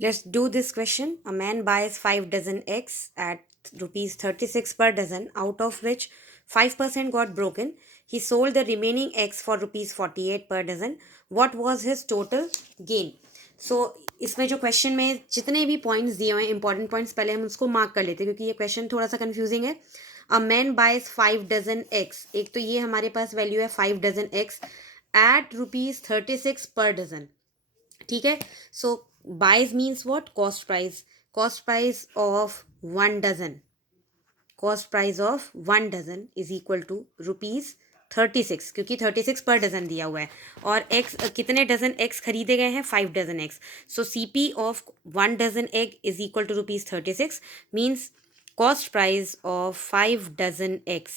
Let's do this question. A man buys 5 dozen eggs at rupees 36 per dozen, out of which 5% got broken. He sold the remaining eggs for rupees 48 per dozen. What was his total gain? So इसमें जो question में जितने भी points दिए हुए हैं important points पहले हम उसको मार्क कर लेते हैं क्योंकि ये क्वेश्चन थोड़ा सा कंफ्यूजिंग है. A man buys 5 dozen eggs. एक तो ये हमारे पास वैल्यू है 5 डजन एग्स एट रुपीज 36 पर डजन. ठीक है. So buys means what? Cost price. Cost price of 1 dozen. Cost price of 1 dozen is equal to rupees 36 क्योंकि 36 पर डजन दिया हुआ है. और एक्स कितने डजन एग्स खरीदे गए हैं? 5 dozen eggs. So CP of 1 dozen egg is equal to rupees 36 means cost price of 5 dozen eggs.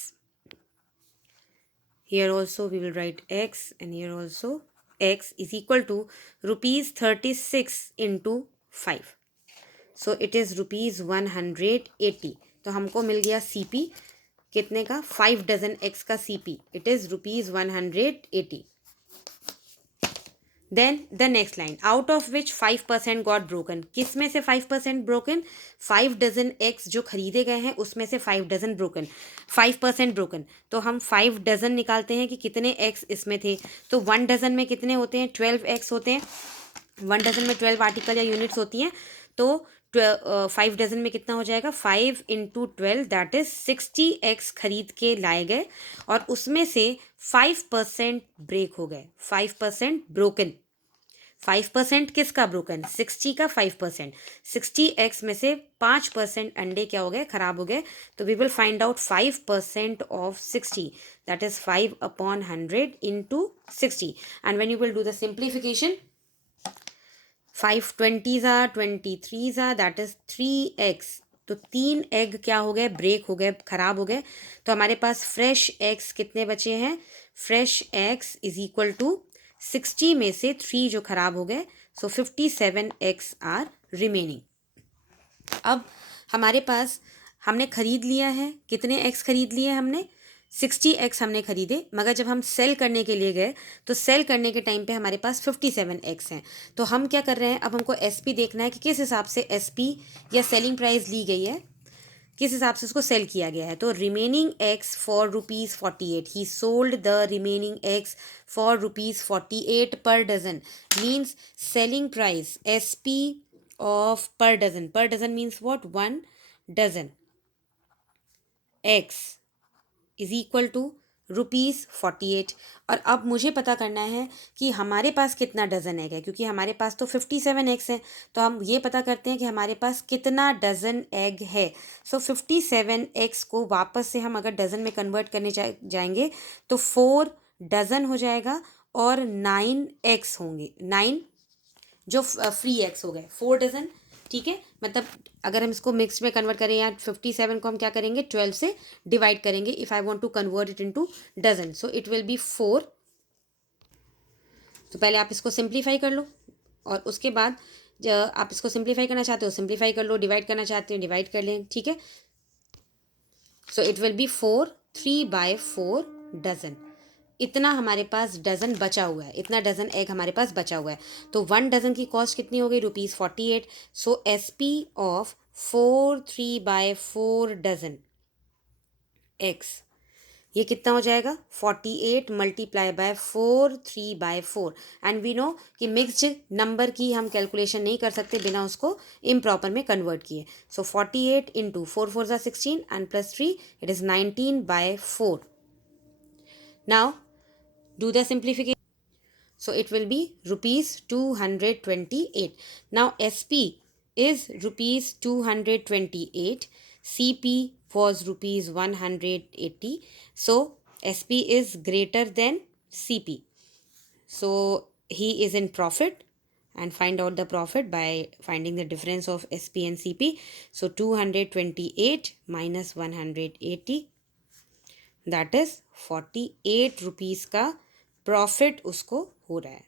Here also we will write x and here also x is equal to rupees 36 into 5. So it is rupees 180. तो हमको मिल गया CP कितने का? 5 dozen eggs का CP. It is rupees 180. Then the next line, out of which 5% got broken. किस में से 5% broken? 5 dozen eggs जो खरीदे गए हैं उसमें से 5 डजन ब्रोकन. 5% ब्रोकन. तो हम 5 डजन निकालते हैं कि कितने एग्स इसमें थे. तो 1 डजन में कितने होते हैं? 12 एग्स होते हैं. 1 डजन में 12 आर्टिकल या यूनिट्स होती हैं. तो 5 डजन में कितना हो जाएगा? 5 इंटू 12 दैट इज 60 एग्स खरीद के लाए गए और उसमें से 5% ब्रेक हो गए. 5% ब्रोकन. 5% किसका ब्रोकन? 60 का 5%. 60 एक्स में से 5% अंडे क्या हो गए? खराब हो गए. तो we will find out 5% of 60 that is 5 upon 100 into 60. And when you will do the simplification, 5 20s are 23s are that is 3x. तो 3 एग क्या हो गए? ब्रेक हो गए, खराब हो गए. तो हमारे पास फ्रेश एग्स कितने बचे हैं? Fresh eggs is equal to 60 में से 3 जो खराब हो गए. So 57 eggs are remaining. अब हमारे पास हमने खरीद लिया है. कितने एग्स खरीद लिए हमने? 60 एक्स हमने खरीदे. मगर जब हम सेल करने के लिए गए तो सेल करने के टाइम पे हमारे पास 57 एक्स हैं. तो हम क्या कर रहे हैं? अब हमको एसपी देखना है कि किस हिसाब से एसपी या सेलिंग प्राइस ली गई है, किस हिसाब से उसको सेल किया गया है. तो remaining eggs for rupees 48. He sold the remaining eggs for rupees 48 per dozen means selling price SP of per dozen. Per dozen means what? 1 dozen eggs is equal to rupees 48. और अब मुझे पता करना है कि हमारे पास कितना डज़न एग है क्योंकि हमारे पास तो 57 एग्स हैं. तो हम ये पता करते हैं कि हमारे पास कितना डज़न एग है. सो 57 एग्स को वापस से हम अगर डज़न में कन्वर्ट करने जाएंगे तो 4 डज़न हो जाएगा और 9 एग्स होंगे. 9 जो फ्री एग्स हो गए. 4 डज़न. ठीक है. मतलब अगर हम इसको मिक्स में कन्वर्ट करें या 57 को हम क्या करेंगे? 12 से डिवाइड करेंगे if I want to convert it into dozen. So it will be 4. तो पहले आप इसको सिंप्लीफाई कर लो और उसके बाद आप इसको सिंप्लीफाई करना चाहते हो सिंप्लीफाई कर लो, डिवाइड करना चाहते हो डिवाइड कर लें. ठीक है. So it will be 4 3/4 dozen. इतना हमारे पास डज़न बचा हुआ है. इतना डज़न एग हमारे पास बचा हुआ है. तो 1 डज़न की कॉस्ट कितनी हो गई? Rupees 48. So SP of 4 3/4 dozen eggs ये कितना हो जाएगा? 48 multiply by 4 3/4. And we know कि मिक्सड नंबर की हम कैलकुलेशन नहीं कर सकते बिना उसको इम्प्रॉपर में कन्वर्ट किए. सो 48 इंटू 4 4 ज़ा 16 and plus 3 it is 19/4. Now do the simplification. So it will be rupees 228. Now SP is rupees 228. CP was rupees 180. So SP is greater than CP. So he is in profit and find out the profit by finding the difference of SP and CP. So 228 minus 180 that is 48 rupees का profit उसको हो रहा है.